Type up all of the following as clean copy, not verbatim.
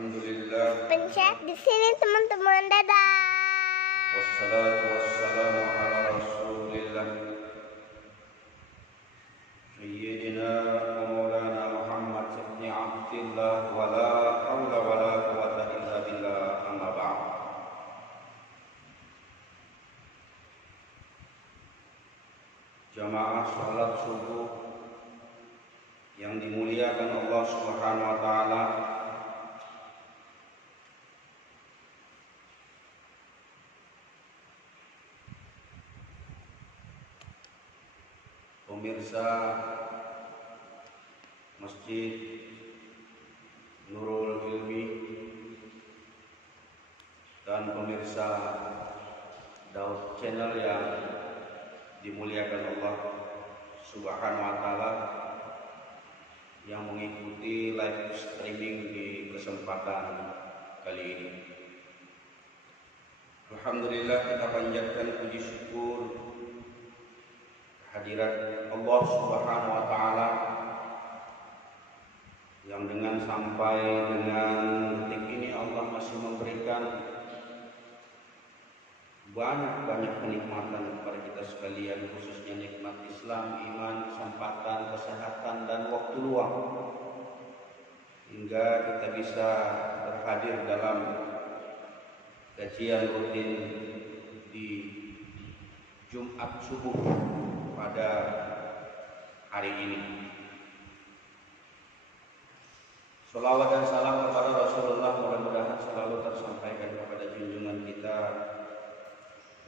Alhamdulillah. Pencet di sini teman-teman, dadah. Wassalatu wassalamu ala Rasulillah Sayyidina wa maulana Muhammad ibn Abdillah wa la hawla wa la quwwata illa billah, amma ba'd. Jamaah salat subuh yang dimuliakan Allah Subhanahu wa taala, pemirsa Masjid Nurul Ilmi dan pemirsa Daud Channel yang dimuliakan Allah Subhanahu wa taala yang mengikuti live streaming di kesempatan kali ini. Alhamdulillah, kita panjatkan puji syukur kehadirat Allah Subhanahu wa taala yang dengan sampai dengan detik ini Allah masih memberikan banyak kenikmatan kepada kita sekalian, khususnya nikmat Islam, iman, kesempatan, kesehatan, dan waktu luang, hingga kita bisa berhadir dalam kajian rutin di Jumat subuh pada hari ini. Sholawat dan salam kepada Rasulullah mudah-mudahan selalu tersampaikan kepada junjungan kita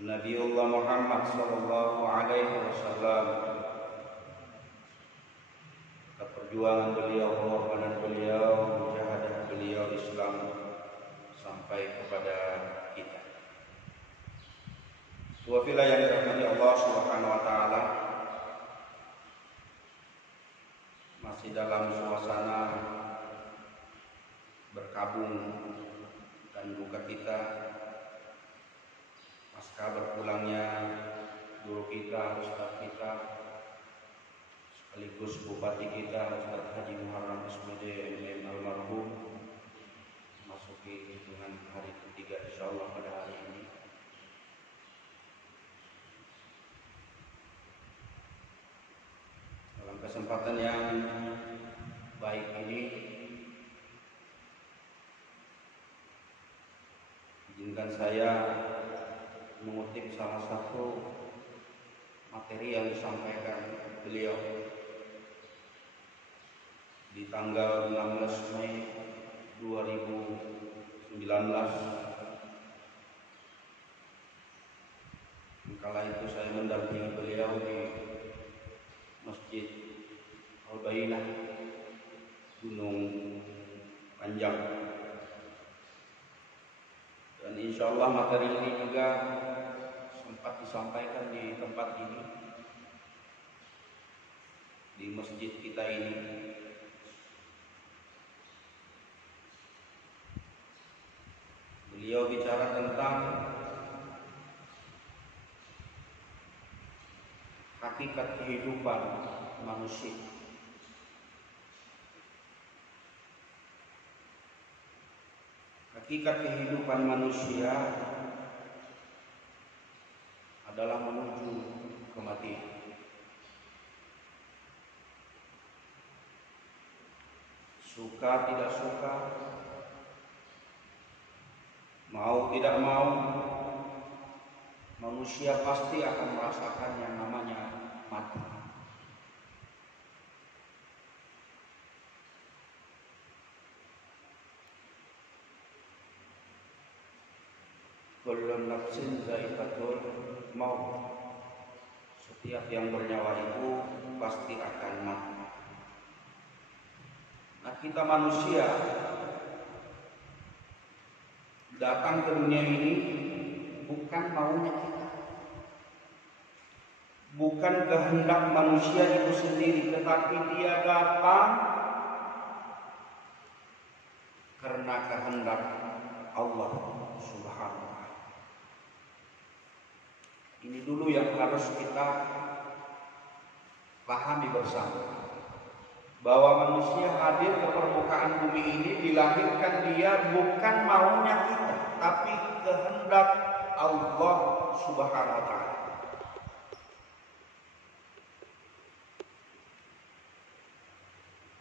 Nabiullah Muhammad sallallahu alaihi wasallam. Perjuangan beliau, pengorbanan beliau, mujahadah beliau Islam sampai kepada kita. Dua filah yang dirahmati Allah Subhanahu wa taala, masih dalam suasana berkabung dan duka kita pasca berpulangnya guru kita, ustaz kita, sekaligus bupati kita, Ustaz Haji Muharram SPD MM almarhum, masuki hitungan hari ketiga insyaallah pada hari ini. Dalam kesempatan yang baik ini, izinkan saya mengutip salah satu materi yang disampaikan beliau di tanggal 16 Mei 2019. Kala itu saya mendampingi beliau di Masjid Al-Bainah Gunung Panjang, dan insya Allah materi ini juga sempat disampaikan di tempat ini, di masjid kita ini. Beliau bicara tentang hakikat kehidupan manusia. Hakikat kehidupan manusia adalah menuju kematian. Suka tidak suka, mau tidak mau, manusia pasti akan merasakan yang namanya mati. Kullu nafsin za'iqatul maut. Setiap yang bernyawa itu pasti akan mati. Nah, kita manusia datang ke dunia ini bukan maunya kita, bukan kehendak manusia itu sendiri, tetapi dia datang karena kehendak Allah Subhanahu wa taala. Ini dulu yang harus kita pahami bersama. bahwa manusia hadir ke permukaan bumi ini, dilahirkan dia bukan maunya kita, tapi kehendak Allah Subhanahu wa Ta'ala.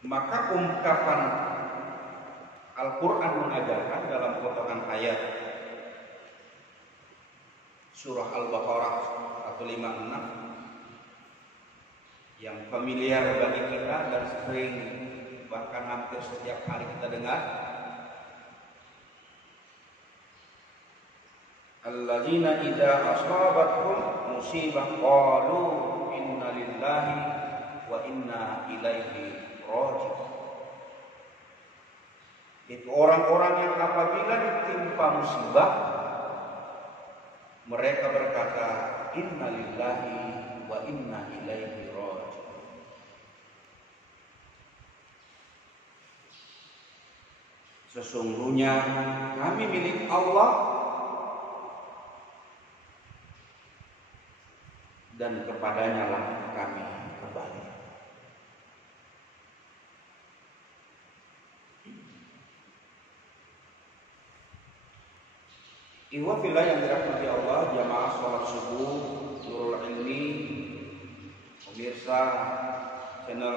Maka ungkapan Al-Quran mengajarkan dalam potongan ayat surah Al-Baqarah 156 yang familiar bagi kita dan sering bahkan hampir setiap hari kita dengar, alladzina idza asabathum musibah qalu inna lillahi wa inna ilaihi raji'un. Itu orang-orang yang apabila ditimpa musibah mereka berkata inna lillahi wa inna ilaihi raji'un. Sesungguhnya kami milik Allah dan kepadanya lah kami kembali. Ikhwah fillah yang dirahmati Allah, jamaah sholat subuh Nurul Ilmi, pemirsa channel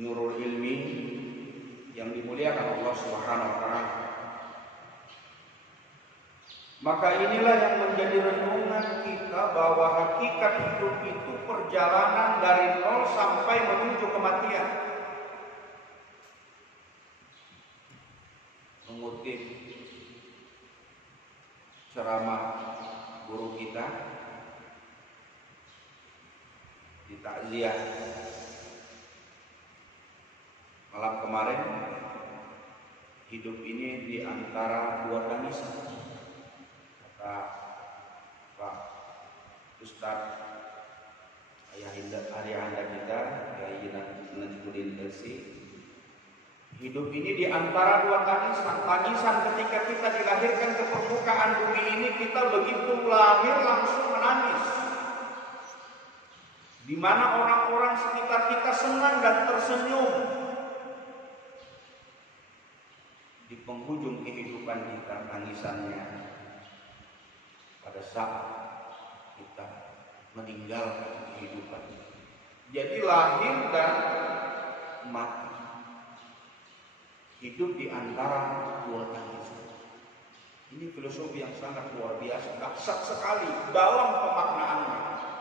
Nurul Ilmi yang dimuliakan Allah Subhanahu wa Ta'ala. Maka inilah yang menjadi renungan kita bahwa hakikat hidup itu perjalanan dari nol sampai menuju kematian. Mengutip ceramah guru kita di takziah malam kemarin, hidup ini di antara dua tangisan, kata Pak Ustadz Ayahanda kita, Kiai Najmuddin Elsi. Hidup ini di antara dua tangisan. Tangisan ketika kita dilahirkan ke permukaan bumi ini, kita begitu lahir langsung menangis, di mana orang-orang sekitar kita senang dan tersenyum. Di penghujung kehidupan kita, tangisannya pada saat kita meninggalkan kehidupan. Jadi lahir dan mati, hidup di antara dua tangisan. Ini filosofi yang sangat luar biasa, dahsyat sekali dalam pemaknaannya,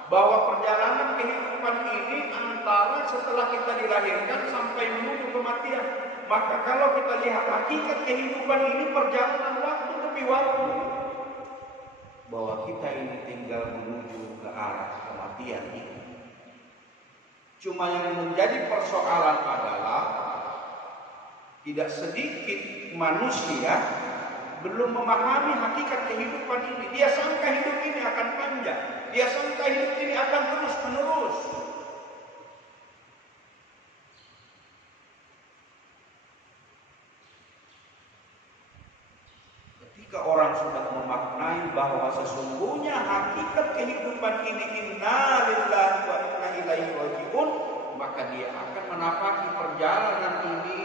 bahwa perjalanan kehidupan ini antara setelah kita dilahirkan sampai menuju kematian. Maka kalau kita lihat hakikat kehidupan ini perjalanan waktu demi waktu, bahwa kita ini tinggal menuju ke arah kematian ini. Cuma yang menjadi persoalan adalah tidak sedikit manusia belum memahami hakikat kehidupan ini. Dia sangka hidup ini akan panjang, dia sangka hidup ini akan terus menerus. Ketika orang sudah memaknai bahwa sesungguhnya hakikat kehidupan ini inna lillahi wa inna ilaihi raji'un, maka dia akan menapaki perjalanan ini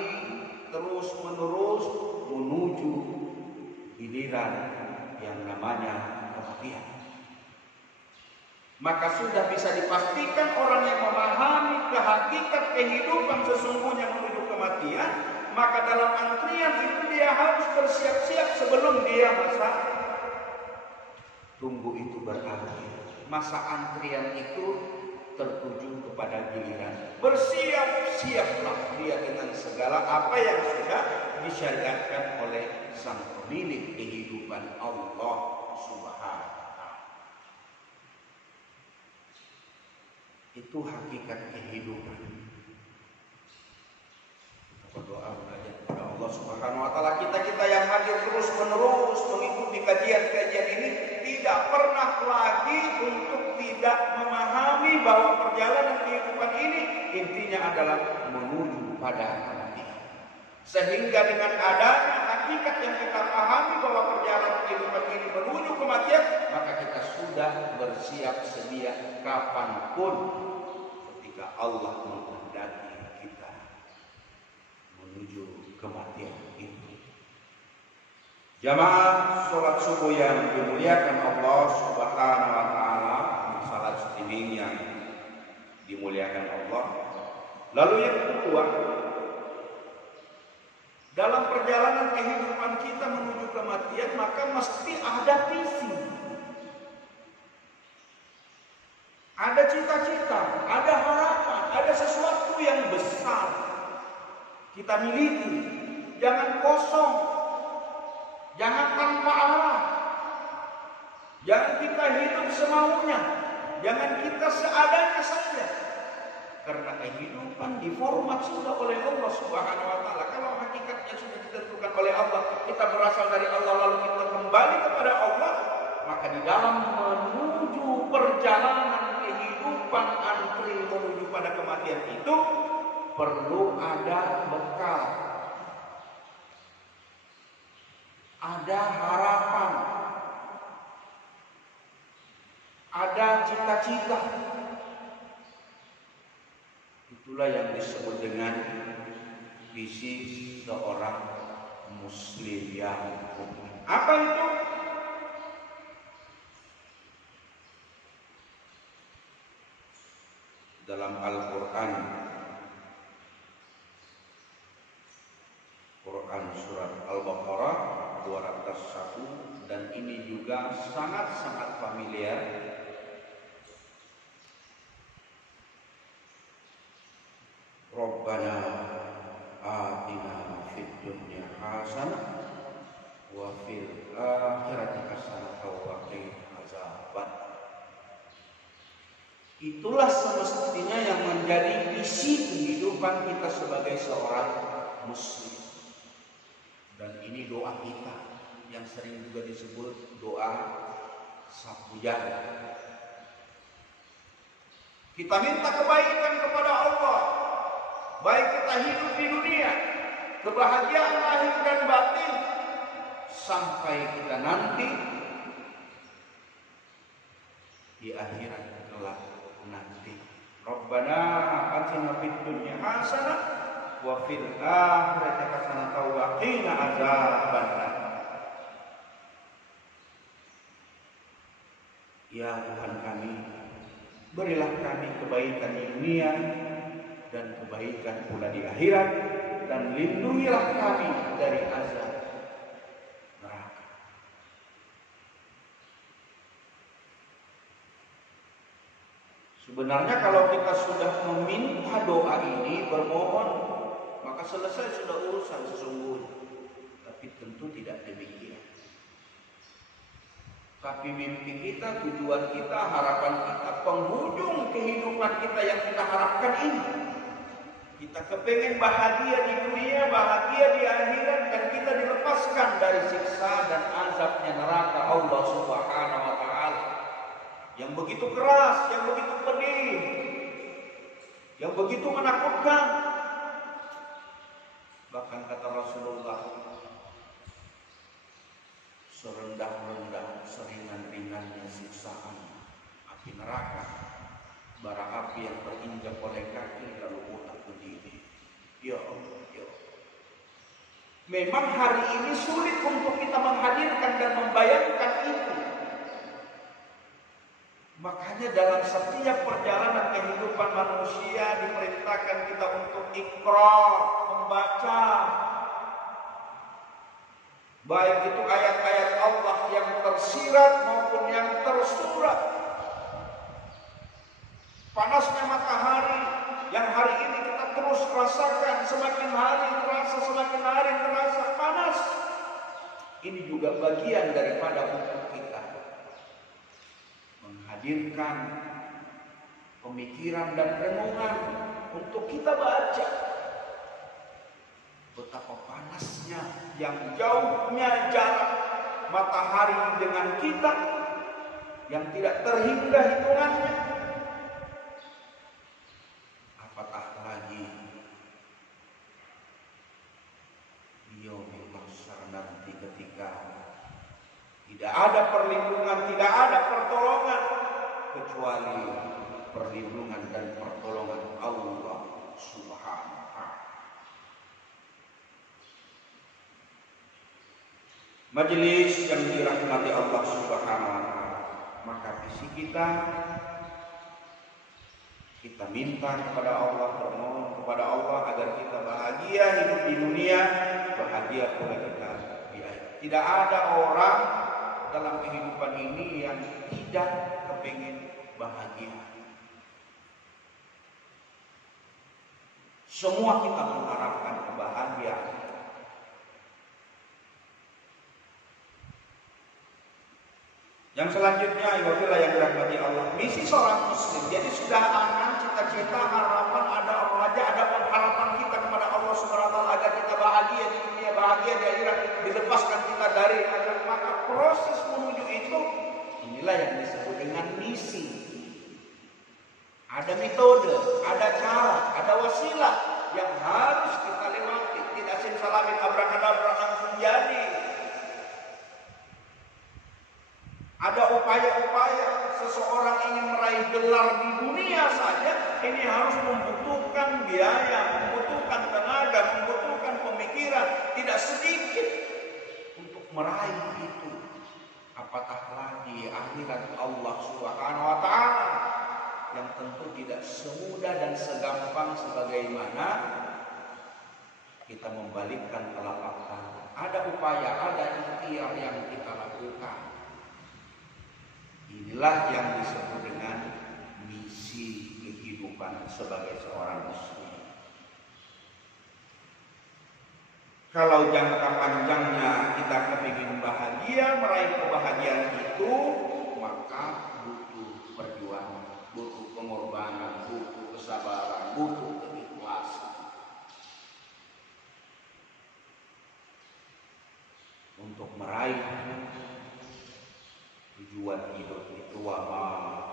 terus menerus menuju giliran yang namanya kematian. Maka sudah bisa dipastikan orang yang memahami hakikat kehidupan sesungguhnya menuju kematian, maka dalam antrian itu dia harus bersiap-siap sebelum dia masa tunggu itu berakhir. Masa antrian itu tertuju kepada giliran. Bersiap-siaplah dia dengan segala apa yang sudah disyariatkan oleh sang pemilik kehidupan, Allah Subhanahu wa Ta'ala. Itu hakikat kehidupan. Berdoa munajat kepada Allah Subhanahu wa Ta'ala. Kita yang hadir terus menerus mengikuti kajian-kajian ini tidak pernah lagi untuk tidak memahami bahwa perjalanan kehidupan ini intinya adalah menuju pada kematian. Sehingga dengan adanya hakikat yang kita pahami bahwa perjalanan kehidupan ini menuju kematian, maka kita sudah bersiap sedia kapanpun jika Allah menghendaki kita menuju kematian itu. Jamaah sholat subuh yang dimuliakan Allah Subhanahu wa taala, salat streaming yang dimuliakan Allah. Lalu yang kedua, dalam perjalanan kehidupan kita menuju kematian maka mesti ada visi. Ada cita-cita, ada harapan, ada sesuatu yang besar kita miliki. Jangan kosong, jangan tanpa arah, jangan kita hidup semaunya, jangan kita seadanya saja. Karena kehidupan diformat sudah oleh Allah Subhanahu wa taala. Kalau hakikatnya sudah ditentukan oleh Allah, kita berasal dari Allah lalu kita kembali kepada Allah, maka di dalam menuju perjalanan kehidupan antri menuju pada kematian itu perlu ada bekal, ada harapan, ada cita-cita. Itulah yang disebut dengan visi seorang muslim yang mukmin. Apa itu? Dalam Al-Quran, Quran surat Al-Baqarah 201, dan ini juga sangat-sangat familiar. Rabbana atina fid dunya hasanah wa fil akhirati hasanah wa qina azaban. Itulah semestinya yang menjadi visi kehidupan kita sebagai seorang muslim. Dan ini doa kita yang sering juga disebut doa sapu jagat. Kita minta kebaikan kepada Allah, baik kita hidup di dunia, kebahagiaan lahir dan batin, sampai kita nanti di akhirat kelak nanti. Rabbana atina fid dunya hasanah wa fil akhirati hasanah wa qina azabannar. Ya Tuhan kami, berilah kami kebaikan di dunia dan kebaikan pula di akhirat, dan lindungilah kami dari azab neraka. Sebenarnya kalau kita sudah meminta doa ini, bermohon, maka selesai sudah urusan sesungguhnya. Tapi tentu tidak demikian. Tapi mimpi kita, tujuan kita, harapan kita, penghujung kehidupan kita yang kita harapkan ini, kita kepengen bahagia di dunia, bahagia di akhirat, dan kita dilepaskan dari siksa dan azabnya neraka Allah Subhanahu wa taala yang begitu keras, yang begitu pedih, yang begitu menakutkan. Bahkan kata Rasulullah, serendah-rendah, seringan-ringannya siksaan api neraka, bara api yang terinjak oleh kaki lalu otak berdiri. Ya Allah, ya Allah. Memang hari ini sulit untuk kita menghadirkan dan membayangkan itu. Makanya dalam setiap perjalanan kehidupan manusia diperintahkan kita untuk iqra, membaca, baik itu ayat-ayat Allah yang tersirat maupun yang tersurat. Panasnya matahari yang hari ini kita terus rasakan, semakin hari terasa, semakin hari terasa panas. Ini juga bagian daripada untuk kita menghadirkan pemikiran dan renungan untuk kita baca betapa panasnya, yang jauhnya jarak matahari dengan kita yang tidak terhingga hitungannya. Apatah lagi yaumil mahsyar nanti, ketika tidak ada perlindungan, tidak ada pertolongan kecuali perlindungan dan pertolongan Allah Subhanahu wa ta'ala. Majelis yang dirahmati Allah Subhanahu wa ta'ala, maka visi kita minta kepada Allah, bermohon kepada Allah agar kita bahagia hidup di dunia, bahagia pula kita di akhirat. Tidak ada orang dalam kehidupan ini yang tidak kepingin bahagia. Semua kita mengharapkan kebahagiaan. Yang selanjutnya, ibadah yang dirahmati Allah, misi seorang muslim. Jadi sudah aman cita-cita, harapan, ada raja, ada pengharapan kita kepada Allah Subhanahu wa ta'ala agar kita bahagia di dunia, bahagia di akhirat, dilepaskan kita dari azab. Maka proses menuju itu, inilah yang disebut dengan misi. Ada metode, ada cara, ada wasilah yang harus kita lewati. Tidak simsalabim abrakadabra langsung jadi. Ada upaya-upaya seseorang ingin meraih gelar di dunia saja, ini harus membutuhkan biaya, membutuhkan tenaga, membutuhkan pemikiran tidak sedikit untuk meraih itu. Apatah lagi akhirat Allah Subhanahu wa ta'ala yang tentu tidak semudah dan segampang sebagaimana kita membalikkan telapak tangan. Ada upaya, ada ikhtiar yang kita lakukan. Inilah yang disebut dengan misi kehidupan sebagai seorang muslim. Kalau jangka panjangnya kita kepingin bahagia, meraih kebahagiaan itu, maka butuh perjuangan, butuh pengorbanan, butuh kesabaran, butuh keikhlasan. Untuk meraih tujuan hidup itu, wa ma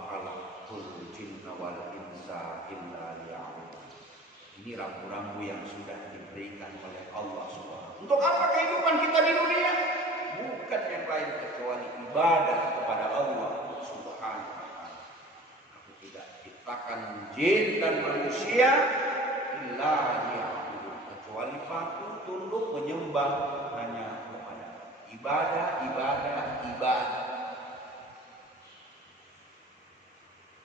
khalaqtul jinna wal insa illa liya'budun. Ini rambu-rambu yang sudah diberikan oleh Allah Subhanahu. Untuk apa kehidupan kita di dunia? Bukan yang lain kecuali ibadah kepada Allah Subhanahu wa ta'ala. Aku tidak ciptakan jin dan manusia illa liya'budun, kecuali patuh, tunduk, menyembah hanya kepada ibadah, ibadah, ibadah.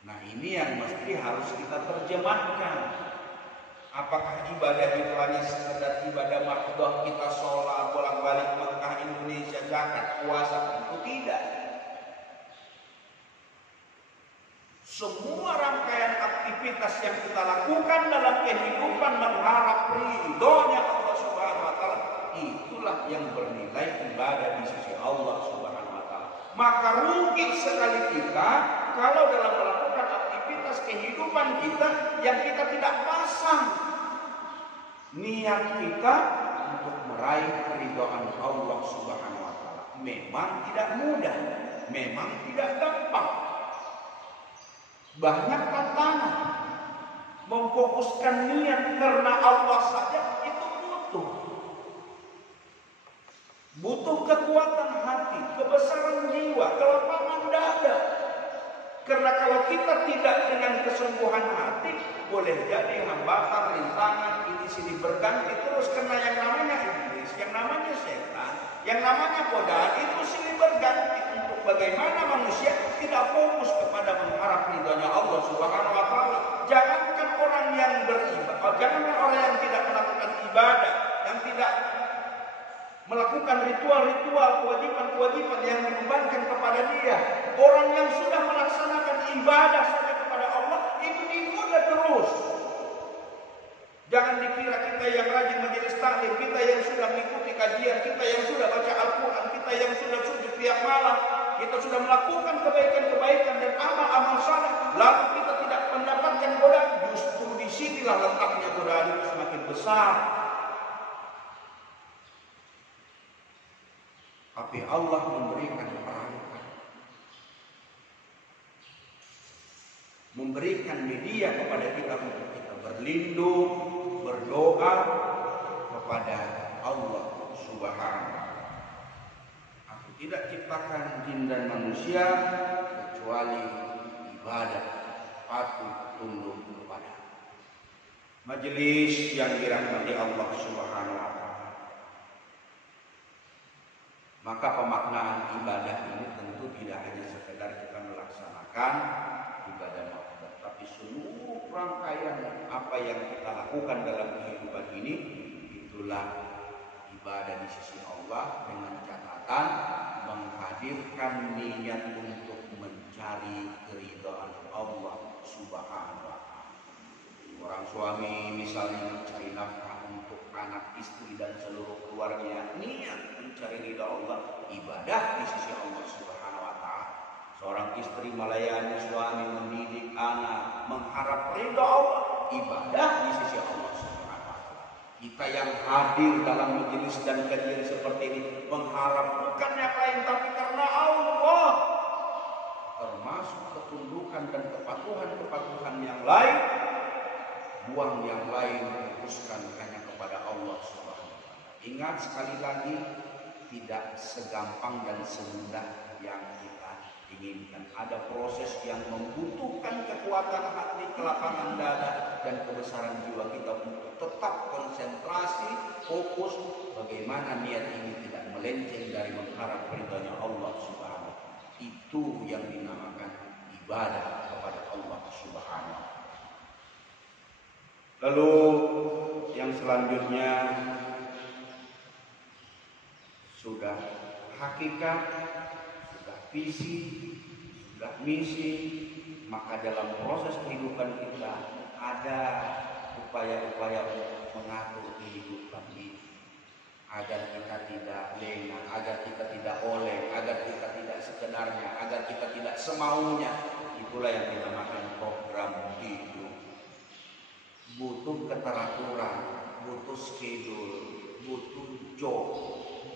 Nah, ini yang mesti harus kita terjemahkan. Apakah ibadah itu hanya sekedar ibadah mahdoh, kita sholat, bolak-balik Mekah, Indonesia, zakat, puasa? Tentu tidak. Semua rangkaian aktivitas yang kita lakukan dalam kehidupan mengharap ridhonya Allah Subhanahu wa ta'ala, itulah yang bernilai ibadah di sisi Allah Subhanahu wa ta'ala. Maka rugi sekali kita kalau dalam melakukan aktivitas kehidupan kita yang kita tidak pasang niat kita untuk meraih keridhaan Allah Subhanahu wa ta'ala. Memang tidak mudah, memang tidak gampang. Banyak tantangan. Memfokuskan niat karena Allah saja itu butuh kekuatan hati, kebesaran jiwa, kelapangan dada. Karena kalau kita tidak dengan kesungguhan hati, boleh jadi hambatan, rintangan, ini sini berganti terus. Karena yang namanya iblis, yang namanya setan, yang namanya godaan itu silih berganti untuk bagaimana manusia tidak fokus kepada mengharap ridhonya Allah Subhanahu wa ta'ala. Jangankan orang yang beribadah, jangankan orang yang tidak melakukan ibadah, yang tidak melakukan ritual-ritual, kewajiban-kewajiban yang membebankan kepada dia. Orang yang sudah melaksanakan ibadah saja kepada Allah itu digoda terus. Jangan dikira kita yang rajin majelis taklim, kita yang sudah mengikuti kajian, kita yang sudah baca Al-Quran, kita yang sudah sujud tiap malam, kita sudah melakukan kebaikan-kebaikan dan amal-amal saleh, lalu kita tidak mendapatkan godaan. Justru disinilah letaknya godaan itu semakin besar. Tapi Allah memberikan perangkat, memberikan media kepada kita untuk kita berlindung, berdoa kepada Allah Subhanahu. Aku tidak ciptakan jin dan manusia kecuali ibadah, patuh, tunduk kepada. Majelis yang dirahmati Allah Subhanahu wa taala. Maka pemaknaan ibadah ini tentu tidak hanya sekedar kita melaksanakan ibadah maksiat, tapi seluruh rangkaian apa yang kita lakukan dalam kehidupan ini itulah ibadah di sisi Allah, dengan catatan menghadirkan niat untuk mencari keridhaan Allah Subhanahu wa taala. Orang suami misalnya mencari nafkah untuk anak, istri dan seluruh keluarganya, niat mencari ridha Allah, ibadah di sisi Allah Subhanahu wa taala. Seorang istri melayani suami, mendidik anak, mengharap ridha Allah, ibadah di sisi Allah Subhanahu wa taala. Kita yang hadir dalam majelis dan kajian seperti ini mengharap bukan yang lain tapi karena Allah, termasuk ketundukan dan kepatuhan yang lain. Buang yang lain, fokuskan hanya kepada Allah Subhanahu wa taala. Ingat sekali lagi, tidak segampang dan semudah yang kita inginkan. Ada proses yang membutuhkan kekuatan hati, kelapangan dada, dan kebesaran jiwa kita untuk tetap konsentrasi, fokus bagaimana niat ini tidak melenceng dari mengharap ridhanya Allah Subhanahu wa taala. Itu yang dinamakan ibadah kepada Allah Subhanahu wa taala. Lalu yang selanjutnya sudah hakikat, sudah visi, sudah misi, maka dalam proses kehidupan kita ada upaya-upaya untuk mengatur kehidupan ini agar kita tidak lengah, agar kita tidak oleng, agar kita tidak sekedarnya, agar kita tidak semaunya. Itulah yang dinamakan program hidup. Butuh keteraturan, butuh schedule, butuh job,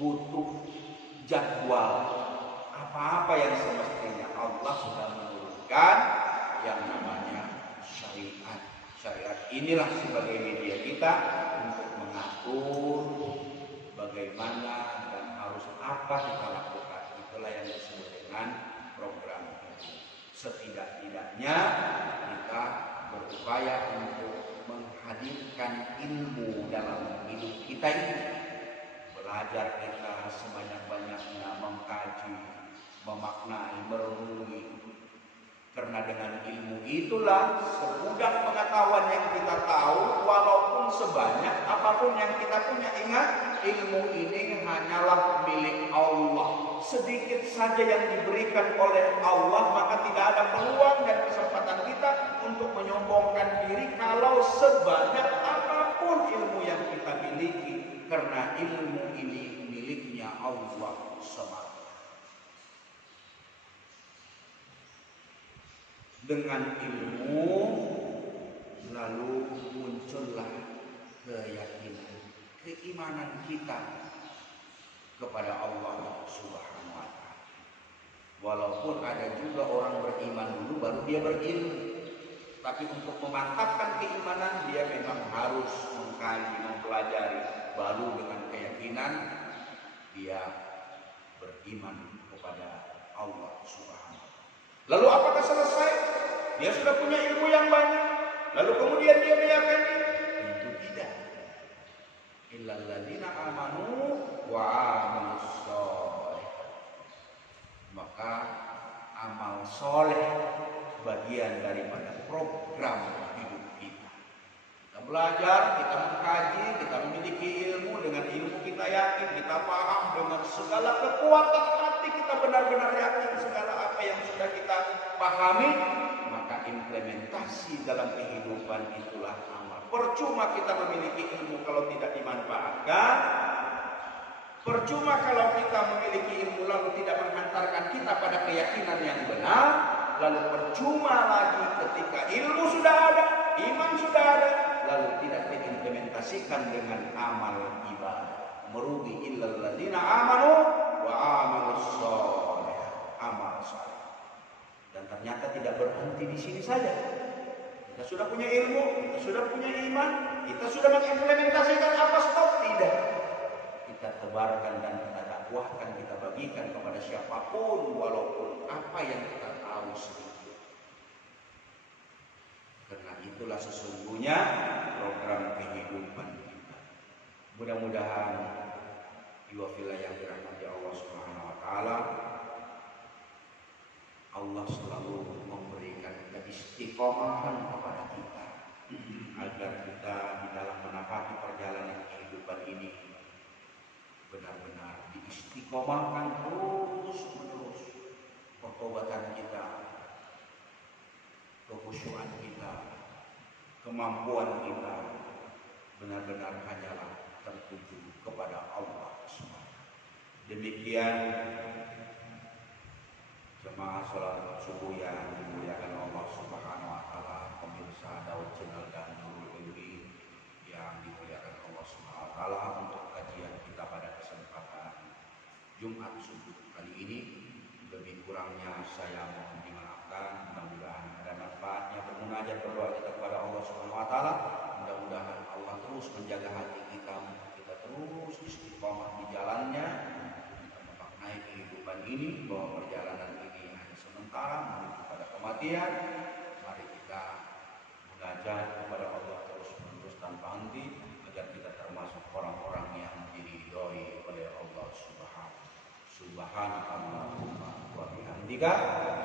butuh jadwal. Apa-apa yang semestinya Allah sudah menurunkan yang namanya syariat. Syariat inilah sebagai media kita untuk mengatur bagaimana dan harus apa kita lakukan. Itulah yang disebut dengan program hidup. Setidak-tidaknya kita berupaya untuk menghadirkan ilmu dalam hidup kita ini. Belajar kita sebanyak-banyaknya, mengkaji, memaknai, merenungi. Karena dengan ilmu itulah segudang pengetahuan yang kita tahu, walaupun sebanyak apapun yang kita punya. Ingat, ilmu ini hanyalah milik Allah. Sedikit saja yang diberikan oleh Allah, maka tidak ada peluang dan kesempatan kita untuk menyombongkan diri kalau sebanyak apapun ilmu yang kita miliki, karena ilmu ini miliknya Allah semata. Dengan ilmu lalu muncullah keyakinan, keimanan kita kepada Allah Subhanahu wa taala. Walaupun ada juga orang beriman dulu baru dia berilmu, tapi untuk memantapkan keimanan dia memang harus mengkaji, mempelajari, baru dengan keyakinan dia beriman kepada Allah Subhanahu wa taala. Lalu apakah selesai? Dia sudah punya ilmu yang banyak, lalu kemudian dia meyakini? Tentu tidak. Illal ladzina amanu wa amilus sholih. Maka amal soleh bagian daripada program hidup kita. Kita belajar, kita mengkaji, kita memiliki ilmu. Dengan ilmu kita yakin, kita paham, dengan segala kekuatan hati kita benar-benar yakin segala apa yang sudah kita pahami, maka implementasi dalam kehidupan itulah amal. Percuma kita memiliki ilmu kalau tidak dimanfaatkan. Percuma kalau kita memiliki ilmu lalu tidak menghantarkan kita pada keyakinan yang benar. Lalu percuma lagi ketika ilmu sudah ada, iman sudah ada, lalu tidak diimplementasikan dengan amal ibadah. Merugi illal ladzina amanu wa amilus sholih. Amal saleh. Dan ternyata tidak berhenti di sini saja. Kita sudah punya ilmu, kita sudah punya iman, kita sudah mengimplementasikan apa stop? Tidak. Kita tebarkan dan kita dakwahkan, kita bagikan kepada siapapun, walaupun apa yang kita tahu sedikit. Karena itulah sesungguhnya program kehidupan kita. Mudah-mudahan jiwa yang dirahmati Allah Subhanahu wa taala, Allah selalu memberikan keistiqomahan kepada kita agar kita di dalam menapaki perjalanan kehidupan ini benar-benar diistiqomahkan terus-menerus pertobatan kita, kekhusyuan kita, kemampuan kita benar-benar hanyalah tertuju kepada Allah SWT. Demikian jemaah salat subuh yang dimuliakan Allah Subhanahu wa taala, pemirsa Daud Channel dan Nurul Ilmi yang dimuliakan Allah Subhanahu wa taala, untuk kajian kita pada kesempatan Jumat subuh kali ini. Lebih kurangnya saya mohon dimaafkan. Mudah-mudahan ada manfaatnya bermunajat berdoa kita kepada Allah Subhanahu wa taala. Mudah-mudahan Allah terus menjaga hati kita terus istiqomah di jalannya, kita memaknai kehidupan ini bahwa perjalanan ini hanya sementara menuju pada kematian. Mari kita munajat kepada Allah terus-menerus tanpa henti agar kita termasuk orang-orang yang diridhoi oleh Allah Subhanallahumma wa bihamdika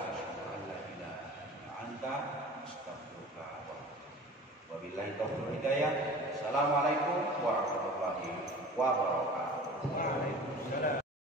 asyhadu an la ilaha illa anta astaghfiruka wa atubu ilaik. Wabillahi taufiq wal hidayah. Assalamualaikum warahmatullahi wabarakatuh.